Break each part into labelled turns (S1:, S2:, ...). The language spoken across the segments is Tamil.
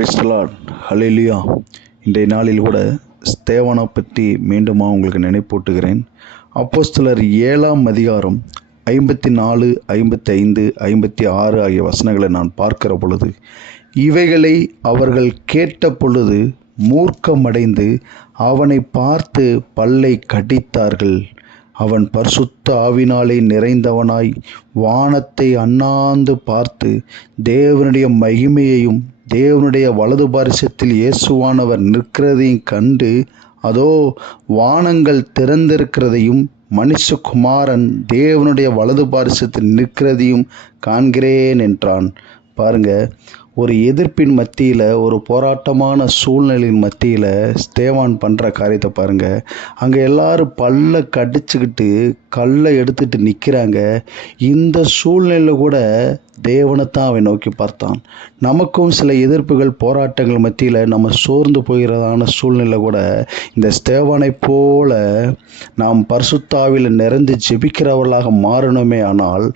S1: கிரைஸ்டலாட் ஹலிலியா இன்றைய நாளில் கூட ஸ்தேவனை பற்றி மீண்டுமா உங்களுக்கு நினைப்பூட்டுகிறேன். அப்போஸ்தலர் ஏழாம் அதிகாரம் ஐம்பத்தி நாலு ஐம்பத்தி ஐந்து ஐம்பத்தி ஆறு ஆகிய வசனங்களை நான் பார்க்கிற பொழுது இவைகளை அவர்கள் கேட்ட பொழுது மூர்க்கமடைந்து அவனை பார்த்து பல்லை கடித்தார்கள். அவன் பரிசுத்த ஆவினாலே நிறைந்தவனாய் வானத்தை அண்ணாந்து பார்த்து தேவனுடைய மகிமையையும் தேவனுடைய வலது பாரிசத்தில் இயேசுவானவர் நிற்கிறதையும் கண்டு அதோ வானங்கள் திறந்திருக்கிறதையும் மனுஷகுமாரன் தேவனுடைய வலது பாரிசத்தில் நிற்கிறதையும் காண்கிறேன் என்றான். பாருங்க ஒரு எதிர்ப்பின் மத்தியில் ஒரு போராட்டமான சூழ்நிலையின் மத்தியில் ஸ்தேவான் பண்ணுற காரியத்தை பாருங்கள் அங்கே எல்லாரும் பல்ல கடிச்சுக்கிட்டு கல்லை எடுத்துட்டு நிற்கிறாங்க இந்த சூழ்நிலையில் கூட தேவனைத்தான் அவன் நோக்கி பார்த்தான். நமக்கும் சில எதிர்ப்புகள் போராட்டங்கள் மத்தியில் நம்ம சோர்ந்து போகிறதான சூழ்நிலை கூட இந்த ஸ்தேவானை போல நாம் பரிசுத்தாவில் நிறைந்து ஜெபிக்கிறவர்களாக மாறணுமே ஆனால்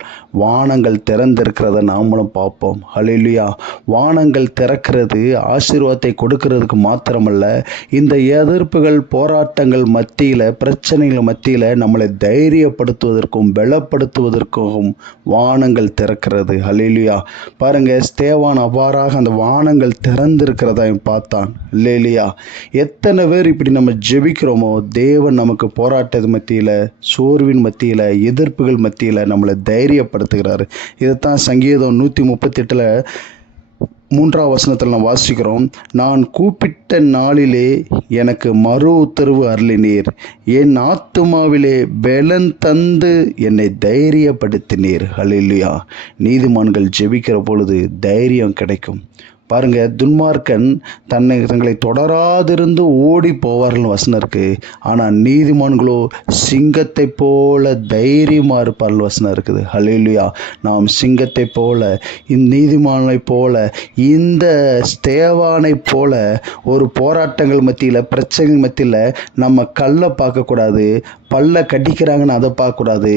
S1: வானங்கள் திறந்திருக்கிறத நாமளும் பார்ப்போம். ஹலிலுயா வானங்கள் திறக்கிறது ஆசீர்வாதத்தை கொடுக்கறதுக்கு மாத்திரமல்ல இந்த எதிர்ப்புகள் போராட்டங்கள் மத்தியில் பிரச்சனைகள் மத்தியில் நம்மளை தைரியப்படுத்துவதற்கும் பலப்படுத்துவதற்கும் வானங்கள் திறக்கிறது. ஹலிலியா பாருங்க ஸ்தேவான் அவ்வாறாக அந்த வானங்கள் திறந்திருக்கிறதா பார்த்தான். இல்லையா எத்தனை பேர் இப்படி நம்ம ஜெபிக்கிறோமோ தேவன் நமக்கு போராட்டது மத்தியில் சோர்வின் மத்தியில் எதிர்ப்புகள் மத்தியில் நம்மளை தைரியப்படுத்துகிறாரு. இதைத்தான் சங்கீதம் நூற்றி முப்பத்தெட்டில் மூன்றாம் வசனத்தில் நான் வாசிக்கிறோம் நான் கூப்பிட்ட நாளிலே எனக்கு மறு உத்தரவு அருளினீர். என் ஆத்துமாவிலே பலன் தந்து என்னை தைரியப்படுத்தினீர். ஹலிலுயா நீதிமான்கள் ஜெபிக்கிற பொழுது தைரியம் கிடைக்கும். பாருங்க துன்மார்க்கன் தன்னை தங்களை தொடராதிருந்து ஓடி போவார்கள் வசனம் இருக்கு ஆனால் நீதிமான்களோ சிங்கத்தை போல தைரியமாக இருப்பார்கள் வசனம் இருக்குது ஹலேலுயா நாம் சிங்கத்தை போல இந்நீதிமானை போல இந்த தேவானை போல ஒரு போராட்டங்கள் மத்தியில் பிரச்சனைகள் மத்தியில் நம்ம கல்லை பார்க்கக்கூடாது பல்ல கடிக்கிறாங்கன்னு அதை பார்க்கக்கூடாது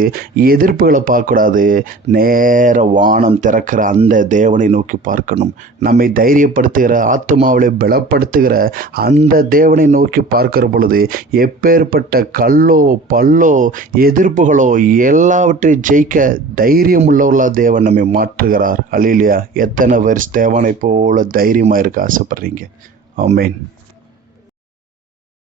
S1: எதிர்ப்புகளை பார்க்கக்கூடாது நேர வானம் திறக்கிற அந்த தேவனை நோக்கி பார்க்கணும். நம்மை தைரியப்படுத்துகிற ஆத்மாவிலே பலப்படுத்துகிற அந்த தேவனை நோக்கி பார்க்கிற பொழுது எப்பேற்பட்ட கல்லோ பல்லோ எதிர்ப்புகளோ எல்லாவற்றையும் ஜெயிக்க தைரியம் உள்ளவர்களா தேவன் நம்மை மாற்றுகிறார். அழிலியா எத்தனை பேர் தேவனை போல தைரியமாக இருக்க ஆசைப்படுறீங்க? ஆமேன்.